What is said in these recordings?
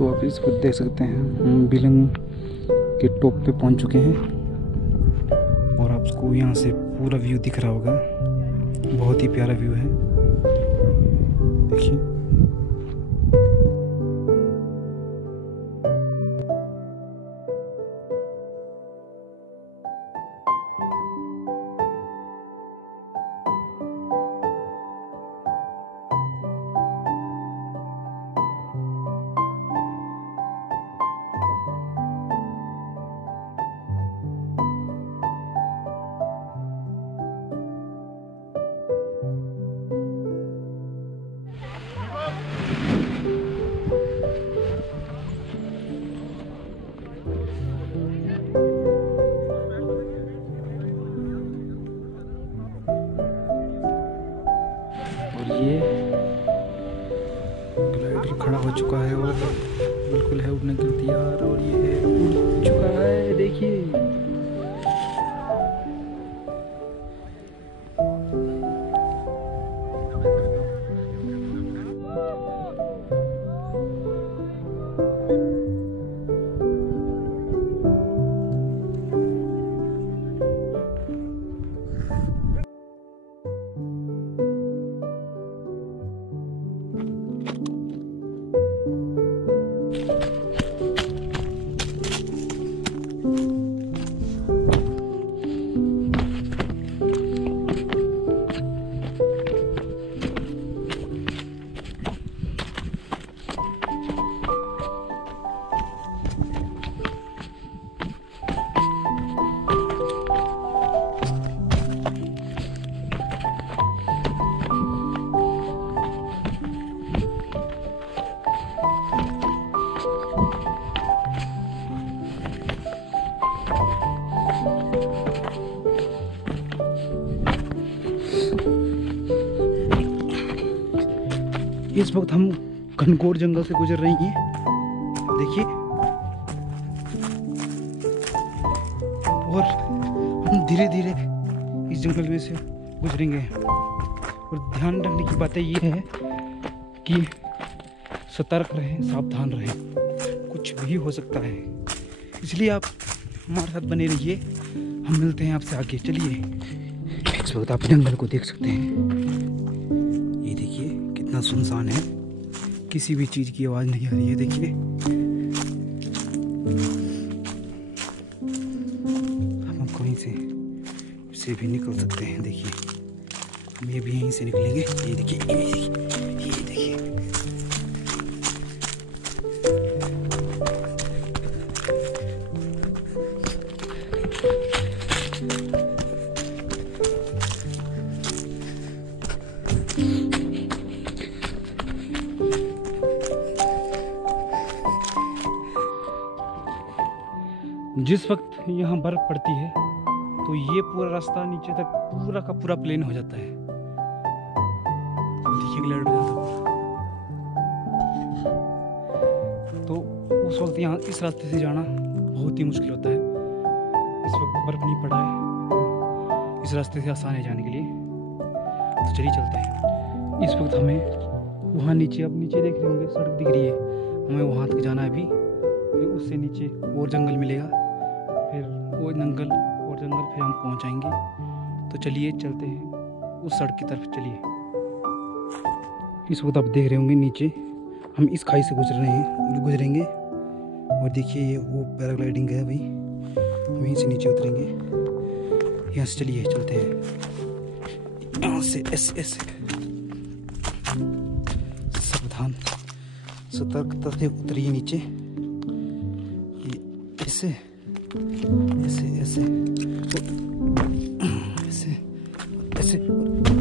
तो आप इसको देख सकते हैं, हम बिलंग के टॉप पे पहुंच चुके हैं और आपको यहाँ से पूरा व्यू दिख रहा होगा। बहुत ही प्यारा व्यू है, देखिए। ये ग्लाइडर खड़ा हो चुका है और बिल्कुल है उड़ने के लिए तैयार, और ये है उड़ चुका है, देखिए। इस वक्त हम घनघोर जंगल से गुजर रही हैं, देखिए। और हम धीरे धीरे इस जंगल में से गुजरेंगे। और ध्यान रखने की बात ये है कि सतर्क रहें, सावधान रहें, कुछ भी हो सकता है, इसलिए आप हमारे साथ बने रहिए। हम मिलते हैं आपसे आगे, चलिए। इस वक्त आप जंगल को देख सकते हैं, ये देखिए कितना सुनसान है, किसी भी चीज़ की आवाज़ नहीं आ रही है, देखिए। हम कहीं से भी निकल सकते हैं, देखिए। हम ये भी यहीं से निकलेंगे, ये देखिए, ये देखिए। जिस वक्त यहाँ बर्फ पड़ती है तो ये पूरा रास्ता नीचे तक पूरा का पूरा प्लेन हो जाता है, देखिए ग्लेशियर हो जाता है। तो उस वक्त यहाँ इस रास्ते से जाना बहुत ही मुश्किल होता है। इस वक्त बर्फ नहीं पड़ा है, इस रास्ते से आसान है जाने के लिए। तो चलिए चलते हैं। इस वक्त हमें वहाँ नीचे, अब नीचे देख रहे होंगे सड़क दिख रही है, हमें वहाँ तक जाना है अभी। फिर उससे नीचे और जंगल मिलेगा, फिर वो जंगल और जंगल, फिर हम पहुँच जाएंगे। तो चलिए चलते हैं उस सड़क की तरफ, चलिए। इस वक्त आप देख रहे होंगे नीचे हम इस खाई से गुजरेंगे। और देखिए ये वो पैराग्लाइडिंग है भाई, हम यहीं से नीचे उतरेंगे। यहाँ से चलिए चलते हैं, यहाँ से ऐसे सावधान सतर्कता से उतरिए नीचे। ये ऐसे ऐसे ऐसे ऐसे ऐसे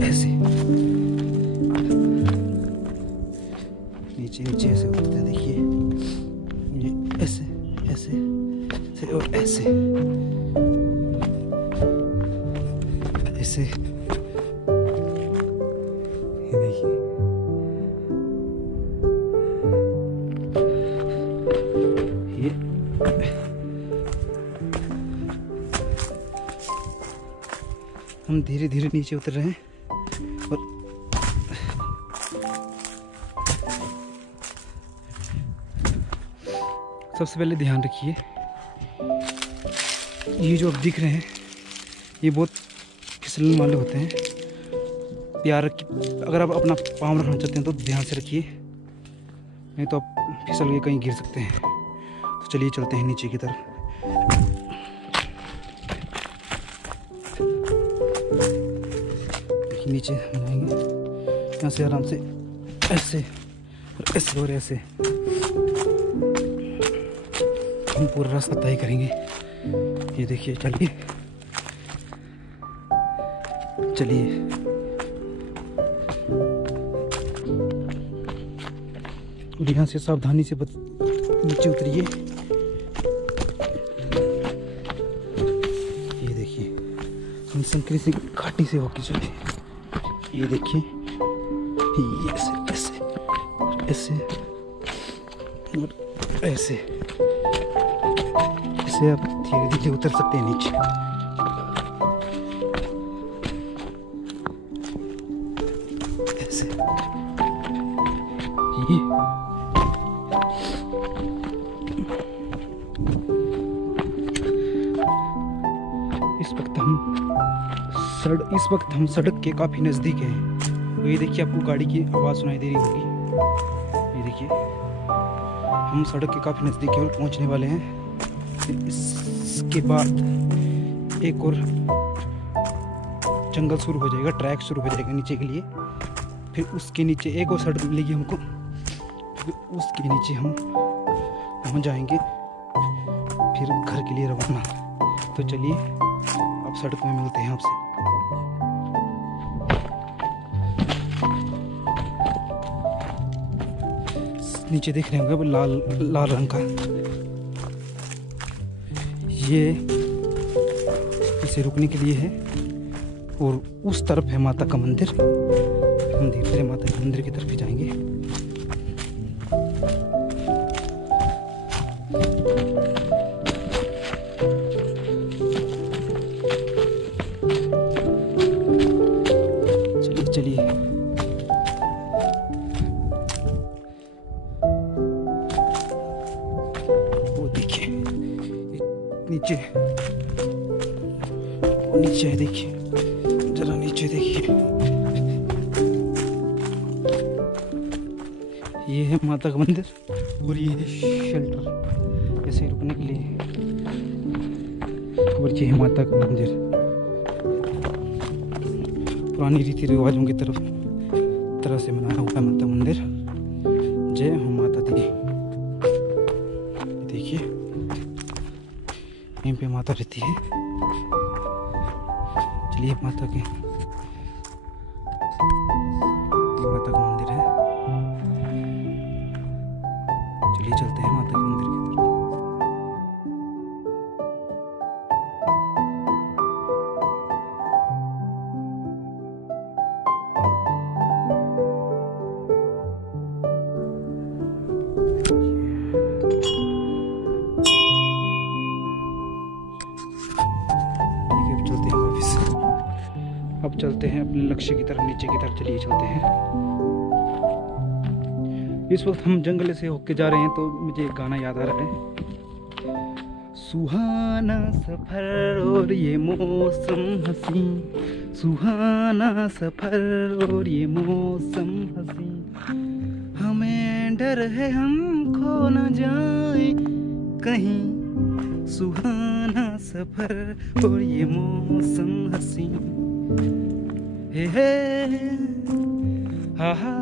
ऐसे नीचे नीचे ऐसे उतरते हैं, देखिए। ये ऐसे ऐसे ऐसे और ऐसे ऐसे, ये देखिए। ये हम धीरे धीरे नीचे उतर रहे हैं और सबसे पहले ध्यान रखिए, ये जो अब दिख रहे हैं ये बहुत फिसलने वाले होते हैं। यार अगर आप अपना पाँव रखना चाहते हैं तो ध्यान से रखिए, नहीं तो आप फिसल के कहीं गिर सकते हैं। तो चलिए चलते हैं नीचे की तरफ। नीचे हम जाएंगे यहाँ से आराम से, ऐसे और ऐसे और ऐसे हम पूरा रास्ता तय करेंगे। ये देखिए, चलिए चलिए। और यहाँ से सावधानी से नीचे उतरिए। ये देखिए, हम संकरी से घाटी से होके चले। ये देखिए, ये ऐसे ऐसे ऐसे और ऐसे ऐसे आप धीरे धीरे उतर सकते हैं नीचे। ऐसे ये इस वक्त हम सड़क के काफ़ी नज़दीक हैं। ये देखिए, आपको गाड़ी की आवाज़ सुनाई दे रही होगी। ये देखिए, हम सड़क के काफ़ी नज़दीक हैं और पहुंचने वाले हैं। इसके बाद एक और जंगल शुरू हो जाएगा, ट्रैक शुरू हो जाएगा नीचे के लिए। फिर उसके नीचे एक और सड़क मिलेगी हमको, फिर उसके नीचे हम पहुंच जाएंगे, फिर घर के लिए रवाना। तो चलिए, अब सड़क में मिलते हैं आपसे। नीचे देख रहे होंगे वो लाल लाल रंग का, ये इसे रुकने के लिए है। और उस तरफ है माता का मंदिर। हम धीरे धीरे माता के मंदिर की तरफ जाएंगे। चलिए चलिए, वो देखिए नीचे, वो नीचे है, देखिए जरा नीचे देखिए। ये है माता का मंदिर और ये है शेल्टर, ऐसे रुकने के लिए। और ये है माता का मंदिर, पुरानी रीति रिवाजों की तरह से बनाया हुआ माता मंदिर। जय हो माता दी। देखिए, यहीं पे माता रहती है। चलिए, माता का मंदिर है। चलिए चलते हैं माता के मंदिर की तरफ। अब चलते हैं अपने लक्ष्य की तरफ, नीचे की तरफ। चलिए चलते हैं। इस वक्त हम जंगल से होके जा रहे हैं, तो मुझे एक गाना याद आ रहा है। सुहाना सफर और ये मौसम हसी, सुहाना सफर और ये मौसम हसी, हमें डर है हम खो न जाए कहीं, सुहाना सफर और ये मौसम हसी। हे हा हा।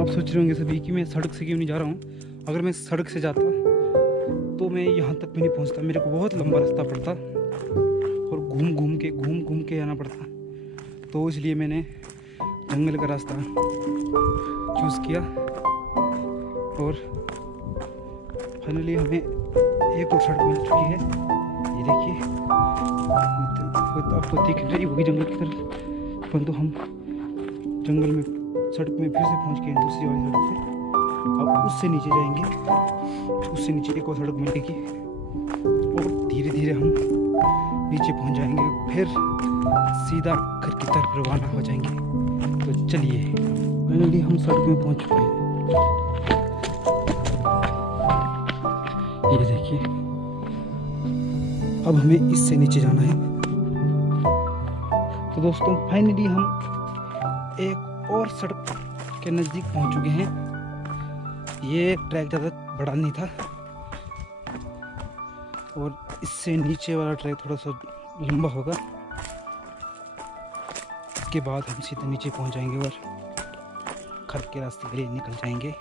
आप सोच रहे होंगे सभी कि मैं सड़क से क्यों नहीं जा रहा हूँ। अगर मैं सड़क से जाता तो मैं यहाँ तक भी नहीं पहुँचता, मेरे को बहुत लंबा रास्ता पड़ता और घूम घूम के आना पड़ता। तो इसलिए मैंने जंगल का रास्ता चूज़ किया और फाइनली हमें एक और सड़क मिल चुकी है। ये देखिए, आपको दिख रही होगी जंगल की तरफ, परंतु हम जंगल में सड़क में फिर से पहुंच गए हैं, दूसरी वाली सड़क से। अब उससे नीचे जाएंगे, उससे नीचे एक और सड़क मिलेगी और धीरे धीरे हम नीचे पहुंच जाएंगे, फिर सीधा घर की तरफ रवाना हो जाएंगे। तो चलिए, फाइनली हम सड़क में पहुंच चुके हैं। ये देखिए, अब हमें इससे नीचे जाना है। तो दोस्तों फाइनली हम एक और सड़क के नज़दीक पहुंच चुके हैं। ये ट्रैक ज़्यादा बड़ा नहीं था और इससे नीचे वाला ट्रैक थोड़ा सा लंबा होगा। इसके बाद हम सीधे नीचे पहुंच जाएंगे और घर के रास्ते के लिए निकल जाएंगे।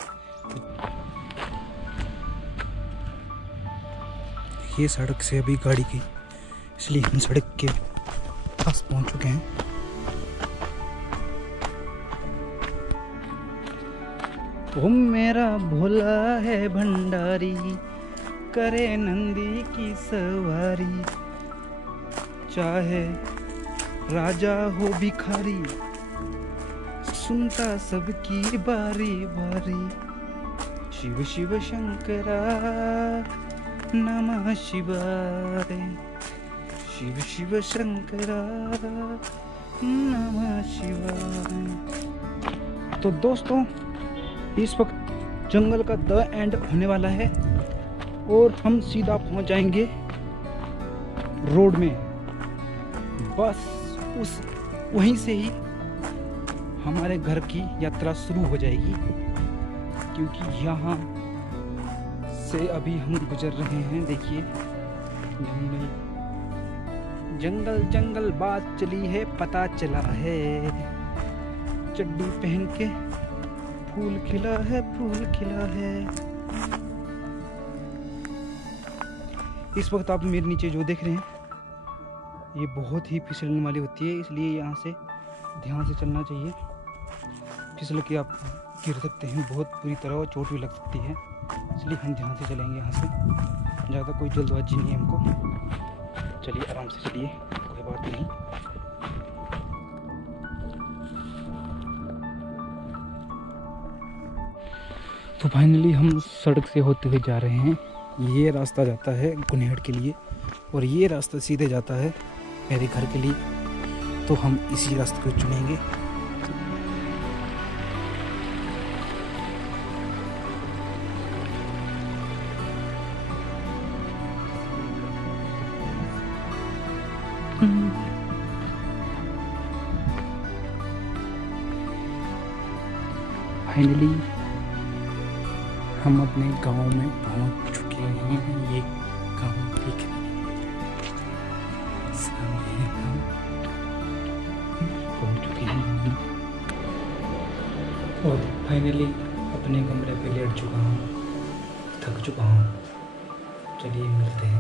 ये सड़क से अभी गाड़ी गई, इसलिए हम सड़क के पास पहुंच चुके हैं। वो मेरा भोला है भंडारी, करे नंदी की सवारी, चाहे राजा हो भिखारी, सुनता सबकी बारी बारी। शिव शिव शंकरा नमः शिवाय, शिव शिव शंकरा नमः शिवाय। तो दोस्तों इस वक्त जंगल का द एंड होने वाला है और हम सीधा पहुंच जाएंगे रोड में। बस उस वहीं से ही हमारे घर की यात्रा शुरू हो जाएगी, क्योंकि यहाँ से अभी हम गुजर रहे हैं। देखिए, जंगल जंगल जंगल बात चली है, पता चला है, चड्डी पहन के फूल खिला है, फूल खिला है। इस वक्त आप मेरे नीचे जो देख रहे हैं ये बहुत ही फिसलने वाली होती है, इसलिए यहाँ से ध्यान से चलना चाहिए। फिसल के आप गिर सकते हैं बहुत बुरी तरह और चोट भी लग सकती है, इसलिए हम ध्यान से चलेंगे। यहाँ से ज़्यादा कोई जल्दबाजी नहीं है हमको। चलिए आराम से चलिए, कोई बात नहीं। तो फाइनली हम सड़क से होते हुए जा रहे हैं। ये रास्ता जाता है गुनेहड़ के लिए और ये रास्ता सीधे जाता है मेरे घर के लिए, तो हम इसी रास्ते को चुनेंगे। फाइनली हम अपने गांव में पहुंच चुके हैं। ये गांव दिख रहा है सामने, हम पहुंच चुके हैं और फाइनली अपने कमरे पे लेट चुका हूँ, थक चुका हूँ। चलिए मिलते हैं।